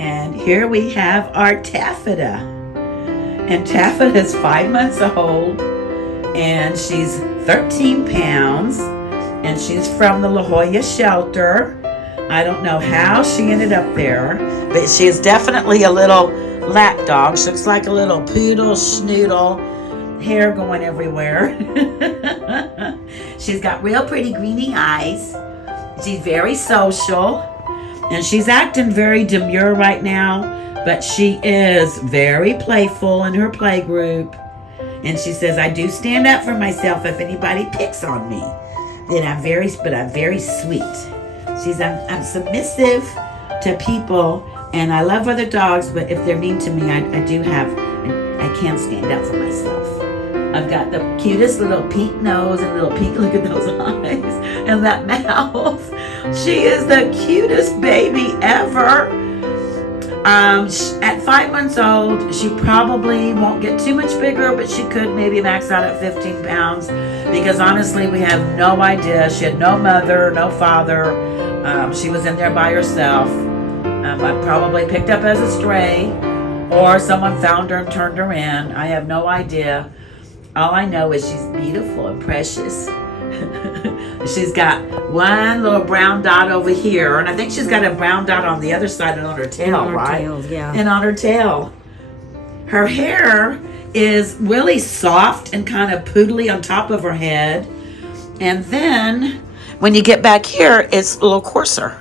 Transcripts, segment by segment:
And here we have our Taffeta. And Taffeta is 5 months old, and she's 13 pounds, and she's from the La Jolla shelter. I don't know how she ended up there, but she is definitely a little lap dog. She looks like a little poodle schnoodle, hair going everywhere. She's got real pretty greeny eyes. She's very social, and she's acting very demure right now, but she is very playful in her play group. And she says, I do stand up for myself if anybody picks on me. Then I'm very sweet. I'm submissive to people, and I love other dogs, but if they're mean to me, I can't stand up for myself. I've got the cutest little pink nose and little pink, look at those eyes and that mouth. She is the cutest baby ever. At 5 months old, she probably won't get too much bigger, but she could maybe max out at 15 pounds because honestly, we have no idea. She had no mother, no father. She was in there by herself. I probably picked up as a stray, or someone found her and turned her in. I have no idea. All I know is she's beautiful and precious. She's got one little brown dot over here, and I think she's got a brown dot on the other side and on her tail, right? Yeah. And on her tail. Her hair is really soft and kind of poodly on top of her head. And then when you get back here, it's a little coarser.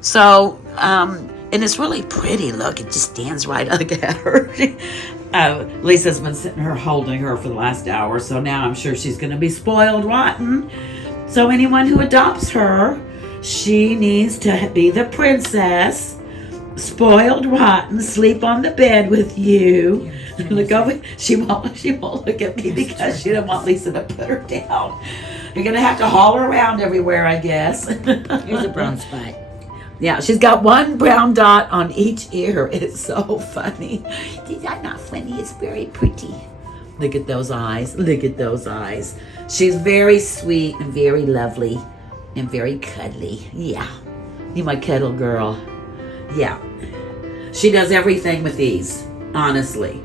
So, and it's really pretty. Look, it just stands right up at her. Lisa's been sitting here holding her for the last hour, so now I'm sure she's going to be spoiled rotten. So anyone who adopts her, she needs to be the princess, spoiled rotten, sleep on the bed with you. Look over. She won't look at me because she doesn't want Lisa to put her down. You're going to have to haul her around everywhere, I guess. Here's a brown spot. Yeah, she's got one brown dot on each ear. It's so funny. These are not funny. It's very pretty. Look at those eyes. Look at those eyes. She's very sweet and very lovely and very cuddly. Yeah. You my cuddle girl. Yeah. She does everything with ease, honestly.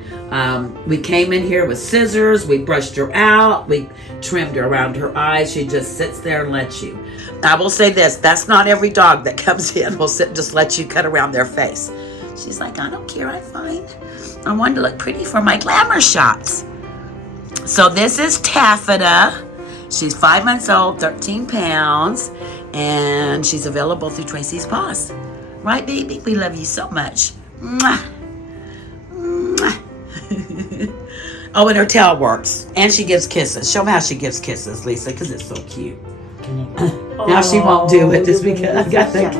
We came in here with scissors. We brushed her out. We trimmed her around her eyes. She just sits there and lets you. I will say this, that's not every dog that comes in will sit and just let you cut around their face. She's like, I don't care, I'm fine. I wanted to look pretty for my glamour shots. So this is Taffeta. She's 5 months old, 13 pounds, and she's available through Tracy's Paws. Right, baby? We love you so much. Mwah. Mwah. Oh, and her tail works. And she gives kisses. Show me how she gives kisses, Lisa, because it's so cute. Now she won't do it just because I got that.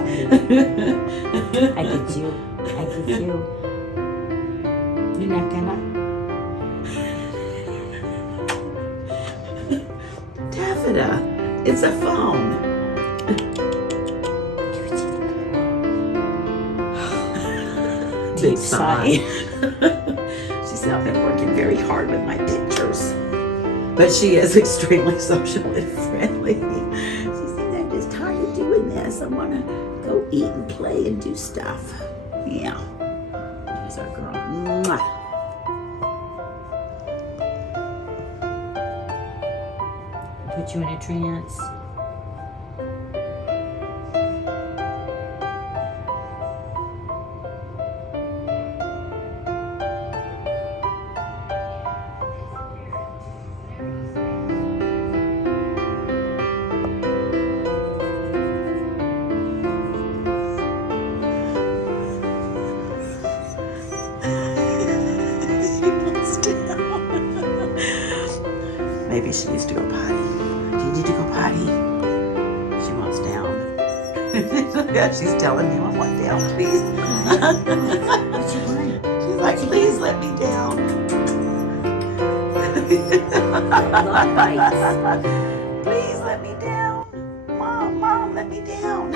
I get you. You're not gonna. Taffeta, it's a phone. Big sigh. She's not been working very hard with my pictures, but she is extremely social and friendly. She says, I'm just tired of doing this. I want to go eat and play and do stuff. Yeah. There's our girl. Mwah. Put you in a trance. Maybe she needs to go potty. Do you need to go potty? She wants down. Yeah, she's telling me I want down, please. What you want? She's like, please let me down. Please let me down. Mom, let me down.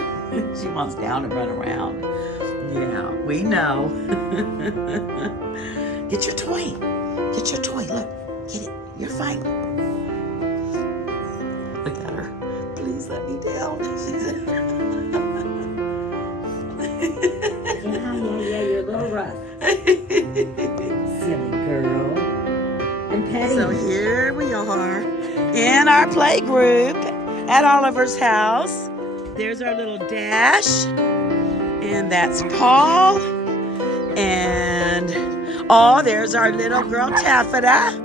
She wants down and run around. Yeah, we know. Get your toy. Get your toy. Look, get it. You're fine. Look at her. Please let me down. Yeah, you're a little rough. Silly girl. I'm petting So you. here we are in our play group at Oliver's house. There's our little Dash, and that's Paul, and oh, there's our little girl Taffeta.